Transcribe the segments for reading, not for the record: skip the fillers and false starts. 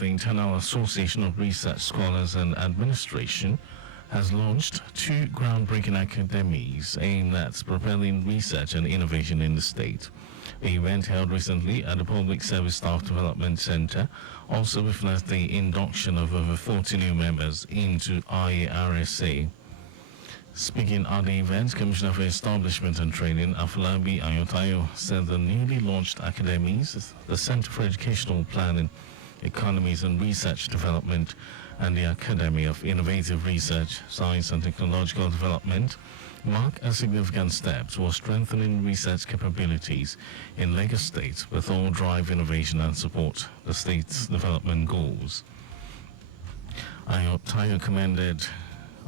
the International Association of Research Scholars and Administration, has launched two groundbreaking academies aimed at propelling research and innovation in the state. The event held recently at the Public Service Staff Development Center also witnessed the induction of over 40 new members into IARSA. Speaking at the event, Commissioner for Establishment and Training, Afolabi Ayotayo, said the newly launched academies, the Center for Educational Planning, Economies and Research Development, and the Academy of Innovative Research, Science and Technological Development, mark a significant step towards strengthening research capabilities in Lagos State, with all drive innovation and support the state's development goals. Ayotayo commended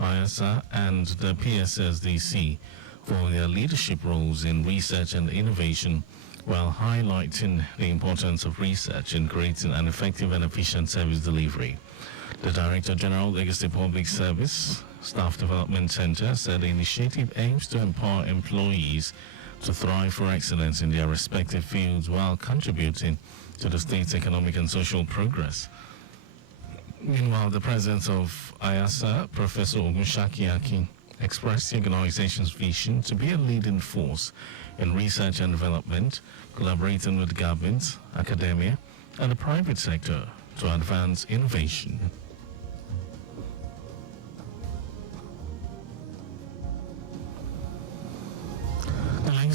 IASA and the PSSDC for their leadership roles in research and innovation, while highlighting the importance of research in creating an effective and efficient service delivery. The Director General, Lagos State Public Service Staff Development Center, said the initiative aims to empower employees to thrive for excellence in their respective fields while contributing to the state's economic and social progress. Meanwhile, the president of IASA, Professor Ogunshaki Akin, expressed the organization's vision to be a leading force in research and development, collaborating with government, academia, and the private sector to advance innovation.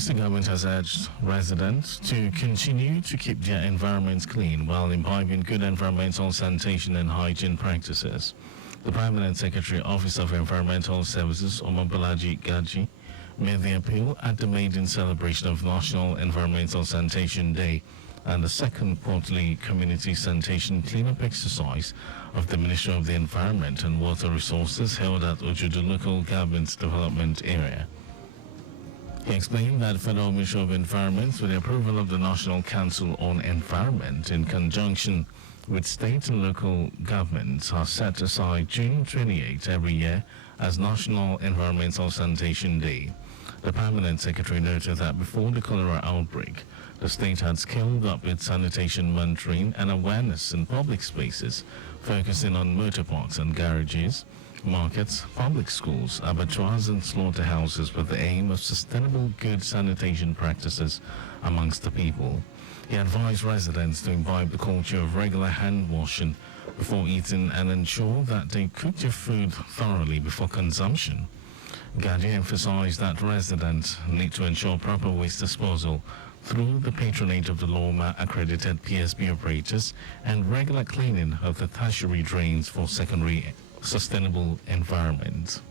The government has urged residents to continue to keep their environments clean while imbibing good environmental sanitation and hygiene practices. The Permanent Secretary, Office of Environmental Services, Omobolaji Gaji, made the appeal at the maiden celebration of National Environmental Sanitation Day and the second quarterly community sanitation cleanup exercise of the Ministry of the Environment and Water Resources held at Ojudu Local Government Development Area. He explained that the Federal Ministry of Environment, with the approval of the National Council on Environment in conjunction with state and local governments, has set aside June 28 every year as National Environmental Sanitation Day. The Permanent Secretary noted that before the cholera outbreak, the state had scaled up its sanitation monitoring and awareness in public spaces, focusing on motor parks and garages, markets, public schools, abattoirs and slaughterhouses with the aim of sustainable good sanitation practices amongst the people. He advised residents to imbibe the culture of regular hand washing before eating and ensure that they cook their food thoroughly before consumption. Gadi emphasized that residents need to ensure proper waste disposal through the patronage of the LOMA accredited PSB operators and regular cleaning of the tertiary drains for secondary sustainable environment.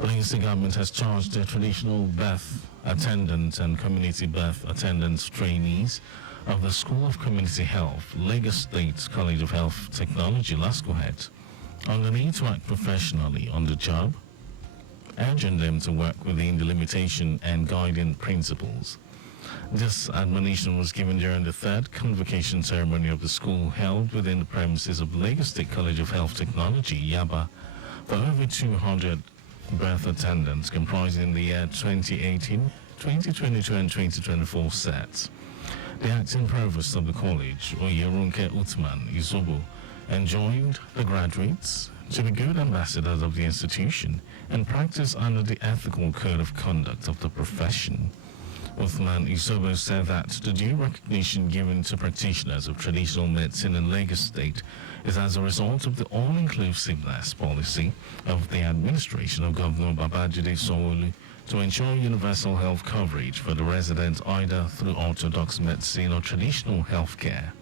The Lagos government has charged the traditional birth attendants and community birth attendants trainees of the School of Community Health, Lagos State College of Health Technology, LASCOHET, on the need to act professionally on the job, urging them to work within the limitation and guiding principles. This admonition was given during the third convocation ceremony of the school held within the premises of Lagos State College of Health Technology, Yaba, for over 200 birth attendants comprising the year 2018, 2022 and 2024 sets. The acting provost of the college, Oyerunke Utman Izobo, enjoined the graduates to be good ambassadors of the institution and practice under the ethical code of conduct of the profession. Uthman Isobo said that the due recognition given to practitioners of traditional medicine in Lagos State is as a result of the all-inclusiveness policy of the administration of Governor Babajide Sanwo-Olu to ensure universal health coverage for the residents either through orthodox medicine or traditional health care.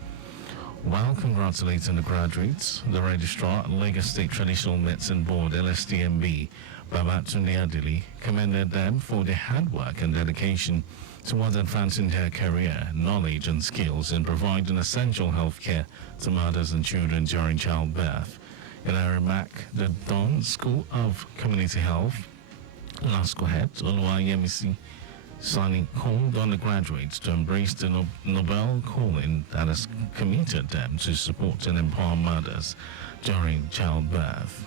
While congratulating the graduates, the Registrar at Lagos State Traditional Medicine Board, LSTMB, Babatunde Adili, commended them for their hard work and dedication towards advancing their career, knowledge and skills in providing essential health care to mothers and children during childbirth. In a remark, the Don School of Community Health, LASCOHET, Oluwayemisi Sani, called on the graduates to embrace the Nobel calling that has committed them to support and empower mothers during childbirth.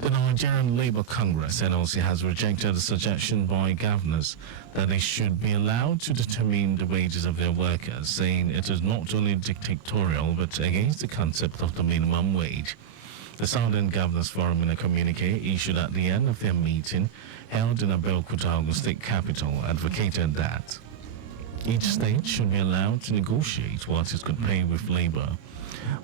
The Nigerian Labour Congress (NLC) has rejected a suggestion by governors that they should be allowed to determine the wages of their workers, saying it is not only dictatorial but against the concept of the minimum wage. The Southern Governors Forum, in a communique issued at the end of their meeting held in Abeokuta, Ogun State capital, advocated that each state should be allowed to negotiate what it could pay with labor.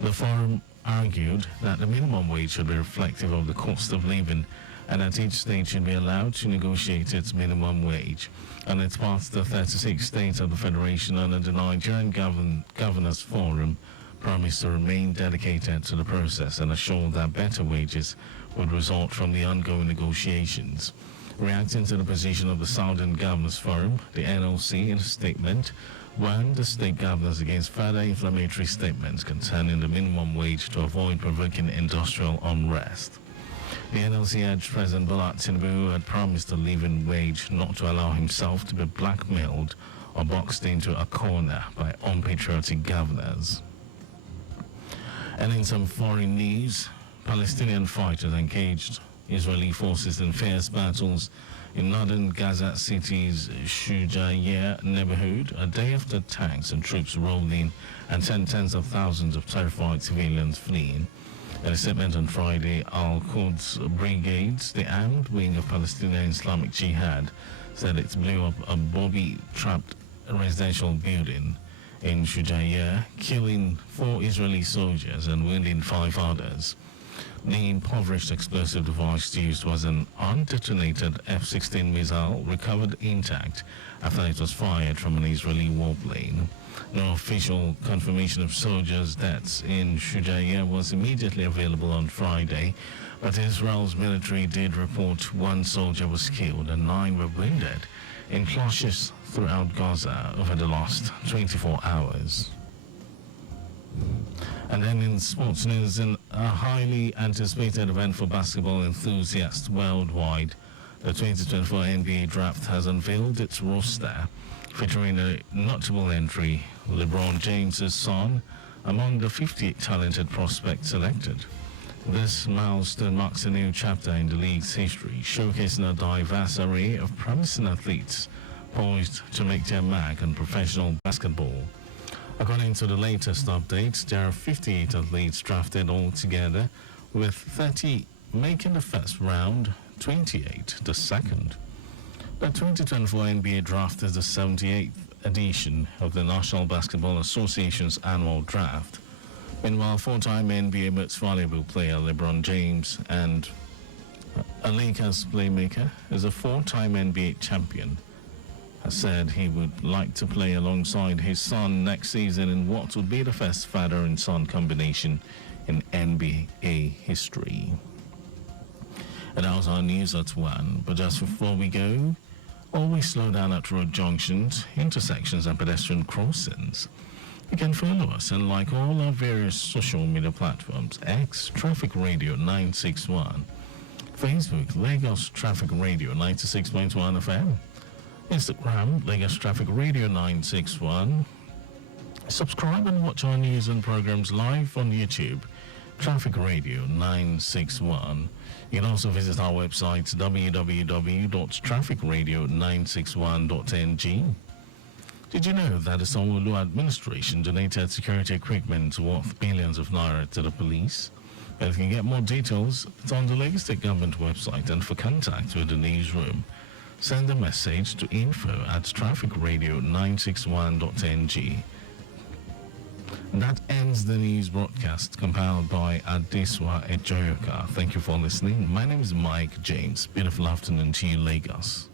The forum argued that the minimum wage should be reflective of the cost of living and that each state should be allowed to negotiate its minimum wage. On its part, the 36 states of the Federation under the Nigerian Governors Forum promised to remain dedicated to the process and assured that better wages would result from the ongoing negotiations. Reacting to the position of the Southern Governors Forum, the NLC, in a statement, warned the state governors against further inflammatory statements concerning the minimum wage to avoid provoking industrial unrest. The NLC urged President Bola Tinubu, who had promised a living wage, not to allow himself to be blackmailed or boxed into a corner by unpatriotic governors. And in some foreign news, Palestinian fighters engaged Israeli forces in fierce battles in northern Gaza City's Shujaiya neighborhood, a day after tanks and troops rolled in and sent tens of thousands of terrified civilians fleeing. In a statement on Friday, Al-Quds Brigades, the armed wing of Palestinian Islamic Jihad, said it blew up a booby-trapped residential building in Shujaiya, killing 4 Israeli soldiers and wounding 5 others. The impoverished explosive device used was an undetonated F-16 missile recovered intact after it was fired from an Israeli warplane. No official confirmation of soldiers' deaths in Shujaiya was immediately available on Friday, but Israel's military did report 1 soldier was killed and 9 were wounded in clashes throughout Gaza over the last 24 hours. And then in sports news, in a highly anticipated event for basketball enthusiasts worldwide, the 2024 NBA Draft has unveiled its roster, featuring a notable entry, LeBron James' son, among the 58 talented prospects selected. This milestone marks a new chapter in the league's history, showcasing a diverse array of promising athletes poised to make their mark on professional basketball. According to the latest updates, there are 58 athletes drafted altogether, with 30 making the first round, 28 the second. The 2024 NBA Draft is the 78th edition of the National Basketball Association's annual draft. Meanwhile, 4-time NBA Most Valuable Player LeBron James and a Lakers playmaker is a 4-time NBA champion, has said he would like to play alongside his son next season in what would be the first father and son combination in NBA history. And that was our news at 1. But just before we go, always slow down at road junctions, intersections and pedestrian crossings. You can follow us and like all our various social media platforms: X Traffic Radio 961, Facebook Lagos Traffic Radio 96.1 FM, Instagram Lagos Traffic Radio 961. Subscribe and watch our news and programs live on YouTube, Traffic Radio 961. You can also visit our website www.trafficradio961.ng. Did you know that the Sanwo-Olu administration donated security equipment worth billions of naira to the police? Well, if you can get more details, it's on the Lagos State Government website, and for contact with the newsroom, send a message to info@trafficradio961.ng. That ends the news broadcast compiled by Adeswa Ejoyoka. Thank you for listening. My name is Mike James. Beautiful afternoon to you, Lagos.